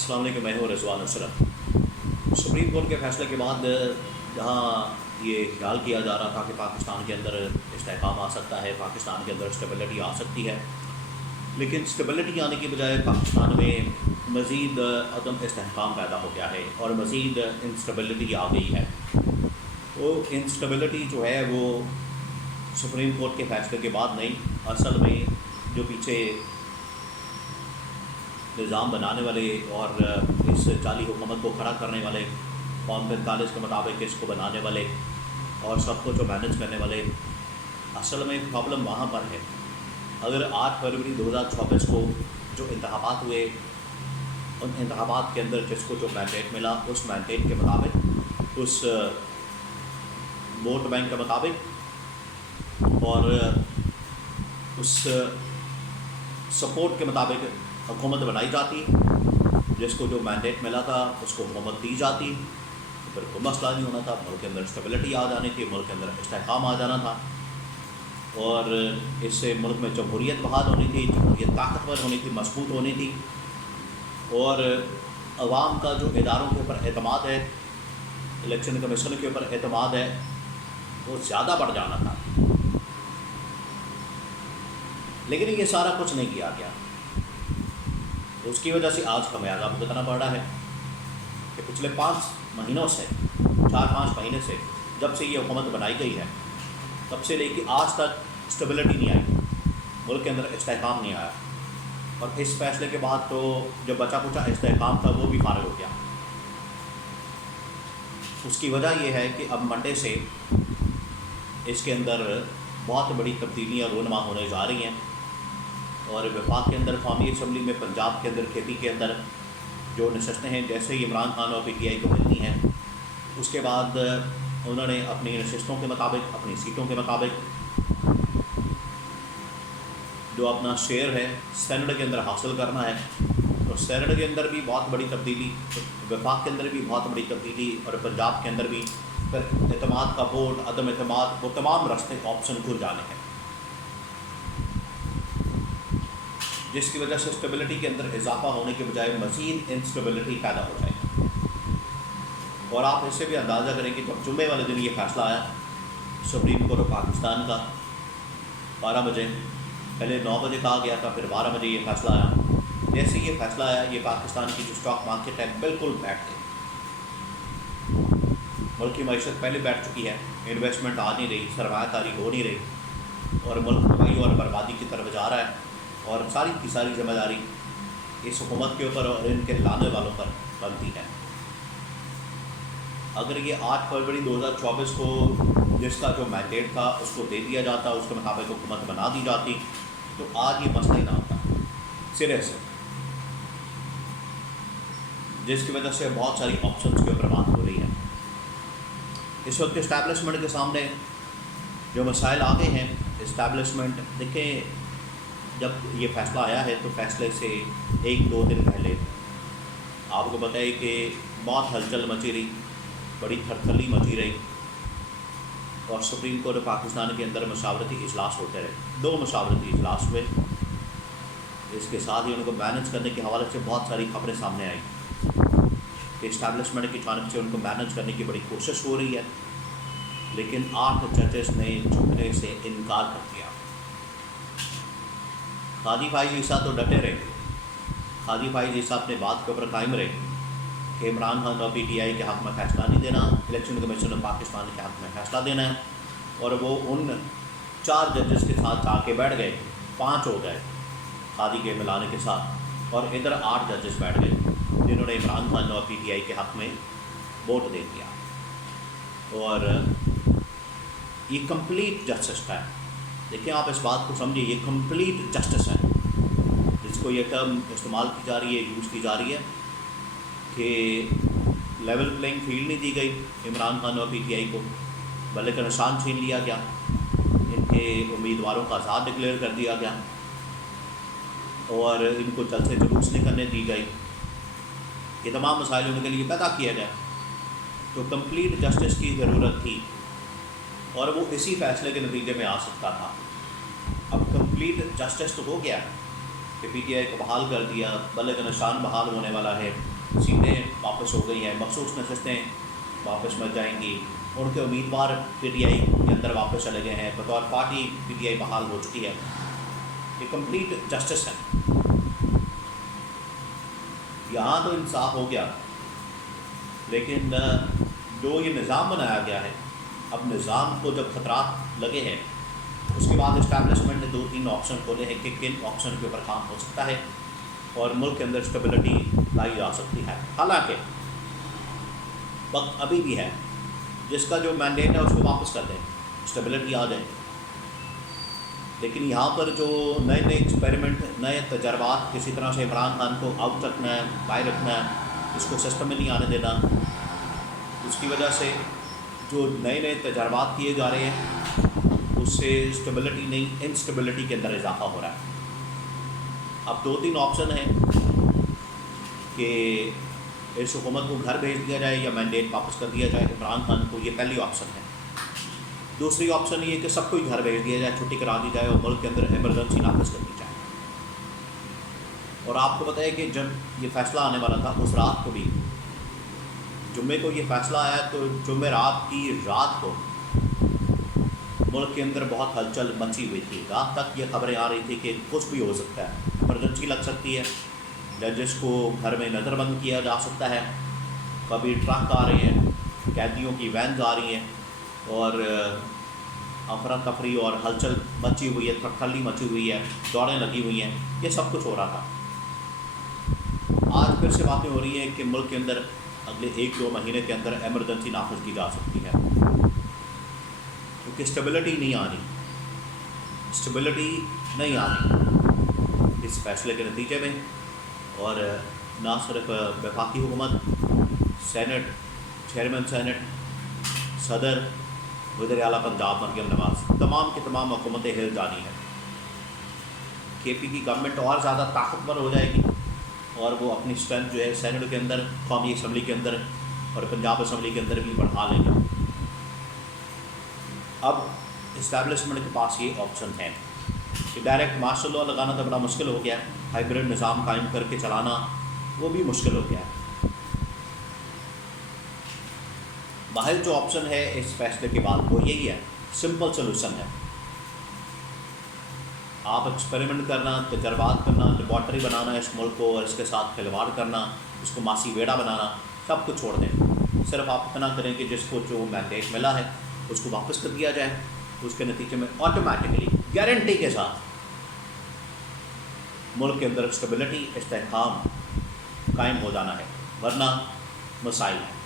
السلام علیکم، میں ہوں رضوان اسرف۔ سپریم کورٹ کے فیصلے کے بعد جہاں یہ خیال کیا جا رہا تھا کہ پاکستان کے اندر استحکام آ سکتا ہے، پاکستان کے اندر اسٹیبلٹی آ سکتی ہے، لیکن اسٹیبلٹی آنے کی بجائے پاکستان میں مزید عدم استحکام پیدا ہو گیا ہے اور مزید انسٹیبلٹی آ گئی ہے۔ وہ انسٹیبلٹی جو ہے وہ سپریم کورٹ کے فیصلے کے بعد نہیں، اصل میں جو پیچھے نظام بنانے والے اور اس جعلی حکومت کو کھڑا کرنے والے، قوم 45 کے مطابق اس کو بنانے والے اور سب کو جو مینج کرنے والے، اصل میں پرابلم وہاں پر ہے۔ اگر 8 فروری 2024 کو جو انتخابات ہوئے، ان انتخابات کے اندر جس کو جو مینڈیٹ ملا، اس مینڈیٹ کے مطابق، اس ووٹ بینک کے مطابق اور اس سپورٹ کے مطابق حکومت بنائی جاتی، جس کو جو مینڈیٹ ملا تھا اس کو حکومت دی جاتی، پھر کوئی مسئلہ نہیں ہونا تھا، ملک کے اندر اسٹیبلٹی آ جانی تھی، ملک کے اندر استحکام آ جانا تھا، اور اس سے ملک میں جمہوریت بحال ہونی تھی، جمہوریت طاقتور ہونی تھی، مضبوط ہونی تھی، اور عوام کا جو اداروں کے اوپر اعتماد ہے، الیکشن کمیشن کے اوپر اعتماد ہے، وہ زیادہ بڑھ جانا تھا۔ لیکن یہ سارا کچھ نہیں کیا گیا، اس کی وجہ سے آج خمیازہ بھگتنا پڑ رہا ہے کہ پچھلے 5 مہینوں سے، 4-5 مہینے سے، جب سے یہ حکومت بنائی گئی ہے، تب سے لے کے آج تک اسٹیبلٹی نہیں آئی، ملک کے اندر استحکام نہیں آیا، اور اس فیصلے کے بعد تو جو بچا کچا استحکام تھا وہ بھی فارغ ہو گیا۔ اس کی وجہ یہ ہے کہ اب منڈے سے اس کے اندر بہت بڑی تبدیلیاں رونما ہونے جا رہی ہیں، اور وفاق کے اندر، قومی اسمبلی میں، پنجاب کے اندر، کھیتی کے اندر جو نشستیں ہیں، جیسے ہی عمران خان اور PTI کو ملتی ہیں، اس کے بعد انہوں نے اپنی نشستوں کے مطابق، اپنی سیٹوں کے مطابق جو اپنا شیئر ہے سینٹ کے اندر حاصل کرنا ہے، اور سینٹ کے اندر بھی بہت بڑی تبدیلی، وفاق کے اندر بھی بہت بڑی تبدیلی، اور پنجاب کے اندر بھی پھر اعتماد کا ووٹ، عدم اعتماد، وہ تمام راستے آپشن کھل جانے ہیں، جس کی وجہ سے اسٹیبلٹی کے اندر اضافہ ہونے کے بجائے مزید انسٹیبلٹی پیدا ہو جائے گی۔ اور آپ اس سے بھی اندازہ کریں کہ جب جمعے والے دن یہ فیصلہ آیا سپریم کورٹ آف پاکستان کا، 12 بجے، پہلے 9 بجے کہا گیا تھا، پھر 12 بجے یہ فیصلہ آیا، جیسے یہ فیصلہ آیا، یہ پاکستان کی جو اسٹاک مارکیٹ ہے بالکل بیٹھ گئی۔ ملک کی معیشت پہلے بیٹھ چکی ہے، انویسٹمنٹ آ نہیں رہی، سرمایہ کاری ہو نہیں رہی، اور ملک تباہی اور بربادی کی طرف جا رہا ہے، اور ساری کی ساری ذمہ داری اس حکومت کے اوپر اور ان کے لانے والوں پر بنتی ہے۔ اگر یہ 8 فروری 2024 کو جس کا جو مینڈیٹ تھا اس کو دے دیا جاتا، اس کے مطابق حکومت بنا دی جاتی، تو آج یہ مسئلہ ہی نہ ہوتا سرے سے، جس کی وجہ سے بہت ساری آپشنز کے اوپر بات ہو رہی ہے۔ اس وقت اسٹیبلشمنٹ کے سامنے جو مسائل آگے ہیں، اسٹیبلشمنٹ دیکھیں، جب یہ فیصلہ آیا ہے تو فیصلے سے 1-2 دن پہلے آپ کو پتہ ہے کہ بہت ہلچل مچی رہی، بڑی تھرتھلی مچی رہی، اور سپریم کورٹ پاکستان کے اندر مشاورتی اجلاس ہوتے رہے، 2 مشاورتی اجلاس ہوئے۔ اس کے ساتھ ہی ان کو مینج کرنے کے حوالے سے بہت ساری خبریں سامنے آئیں کہ اسٹیبلشمنٹ کی جانب سے ان کو مینج کرنے کی بڑی کوشش ہو رہی ہے، لیکن 8 ججز نے جھکنے سے انکار کر دیا۔ قاضی فائز عیسیٰ تو ڈٹے رہے، قاضی فائز عیسیٰ اپنے بات کے اوپر قائم رہے کہ عمران خان اور PTI کے حق میں فیصلہ نہیں دینا، الیکشن کمیشن آف پاکستان کے حق میں فیصلہ دینا ہے، اور وہ ان 4 ججز کے ساتھ جا کے بیٹھ گئے، 5 ہو گئے قاضی کے ملانے کے ساتھ، اور ادھر 8 ججز بیٹھ گئے جنہوں نے عمران خان اور PTI کے حق میں ووٹ دے دیا۔ اور یہ کمپلیٹ جسٹس ہے، دیکھیں آپ اس بات کو سمجھیں، یہ کمپلیٹ جسٹس ہے، جس کو یہ ٹرم استعمال کی جا رہی ہے، یوز کی جا رہی ہے کہ لیول پلینگ فیلڈ نہیں دی گئی عمران خان اور PTI کو، بلکہ نشان چھین لیا گیا، ان کے امیدواروں کا آزاد ڈکلیئر کر دیا گیا، اور ان کو جلسے جلوس نہیں کرنے دی گئی، یہ تمام مسائل ان کے لیے پیدا کیا گیا۔ تو کمپلیٹ جسٹس کی ضرورت تھی، اور وہ اسی فیصلے کے نتیجے میں آ سکتا تھا۔ اب کمپلیٹ جسٹس تو ہو گیا، کہ پی ٹی آئی کو بحال کر دیا، بلے کا نشان بحال ہونے والا ہے، سیٹیں واپس ہو گئی ہیں، مخصوص نشستیں واپس مل جائیں گی، ان کے امیدوار پی ٹی آئی کے اندر واپس چلے گئے ہیں، بطور پارٹی پی ٹی آئی بحال ہو چکی ہے۔ یہ کمپلیٹ جسٹس ہے، یہاں تو انصاف ہو گیا، لیکن جو یہ نظام بنایا گیا ہے، اب نظام کو جب خطرات لگے ہیں، اس کے بعد اسٹیبلشمنٹ نے 2-3 آپشن کھولے ہیں کہ کن آپشن کے اوپر کام ہو سکتا ہے اور ملک کے اندر اسٹیبلٹی لائی جا سکتی ہے۔ حالانکہ وقت ابھی بھی ہے، جس کا جو مینڈیٹ ہے اس کو واپس کر دیں، اسٹیبلٹی آ جائے۔ لیکن یہاں پر جو نئے ایکسپیریمنٹ، نئے تجربات، کسی طرح سے عمران خان کو آؤٹ رکھنا ہے، باہر رکھنا ہے، اس کو سسٹم میں نہیں آنے دینا، اس کی وجہ سے جو نئے تجربات کیے جا رہے ہیں اس سے اسٹیبلٹی نہیں، انسٹیبلٹی کے اندر اضافہ ہو رہا ہے۔ اب 2-3 آپشن ہیں کہ اس حکومت کو گھر بھیج دیا جائے یا مینڈیٹ واپس کر دیا جائے عمران خان کو، یہ پہلی آپشن ہے۔ دوسری آپشن یہ کہ سب کو ہی گھر بھیج دیا جائے، چھٹی کرا دی جائے اور ملک کے اندر ایمرجنسی نافذ کر دی جائے۔ اور آپ کو پتہ ہے کہ جب یہ فیصلہ آنے والا تھا، اس رات کو بھی، جمعے کو یہ فیصلہ آیا تو جمعے رات کی رات کو ملک کے اندر بہت ہلچل مچی ہوئی تھی۔ رات تک یہ خبریں آ رہی تھی کہ کچھ بھی ہو سکتا ہے، ایمرجنسی لگ سکتی ہے، ججز کو گھر میں نظر بند کیا جا سکتا ہے، کبھی ٹرک آ رہے ہیں، قیدیوں کی وینز آ رہی ہیں، اور افراتفری اور ہلچل مچی ہوئی ہے، تھلی مچی ہوئی ہے، دوڑیں لگی ہوئی ہیں، یہ سب کچھ ہو رہا تھا۔ آج پھر سے باتیں ہو رہی ہیں کہ ملک کے اندر اگلے 1-2 مہینے کے اندر ایمرجنسی نافذ کی جا سکتی ہے، کیونکہ اسٹیبلٹی نہیں آ رہی، اسٹیبلٹی نہیں آ رہی اس فیصلے کے نتیجے میں۔ اور نہ صرف وفاقی حکومت، سینٹ، چیئرمین سینٹ، صدر، وزیر اعلیٰ پنجاب مریم نواز، تمام کی تمام حکومتیں ہل جانی ہیں۔ کے پی کی گورنمنٹ اور زیادہ طاقتور ہو جائے گی اور وہ اپنی اسٹرینتھ جو ہے سینٹ کے اندر، قومی اسمبلی کے اندر اور پنجاب اسمبلی کے اندر بھی بڑھا لیں گے۔ اب اسٹیبلشمنٹ کے پاس یہ آپشن ہے کہ ڈائریکٹ مارشل لاء لگانا تو بڑا مشکل ہو گیا ہے، ہائیبرڈ نظام قائم کر کے چلانا وہ بھی مشکل ہو گیا ہے۔ باہر جو آپشن ہے اس فیصلے کے بعد وہ یہی ہے، سمپل سلوشن ہے۔ آپ ایکسپیریمنٹ کرنا، تجربات کرنا، لیبارٹری بنانا اس ملک کو اور اس کے ساتھ کھلواڑ کرنا، اس کو ماسی ویڑا بنانا، سب کچھ چھوڑ دیں۔ صرف آپ اتنا کریں کہ جس کو جو مینڈیٹ ملا ہے اس کو واپس کر دیا جائے، اس کے نتیجے میں آٹومیٹکلی گارنٹی کے ساتھ ملک کے اندر اسٹیبلٹی، استحکام قائم ہو جانا ہے، ورنہ مسائل ہے۔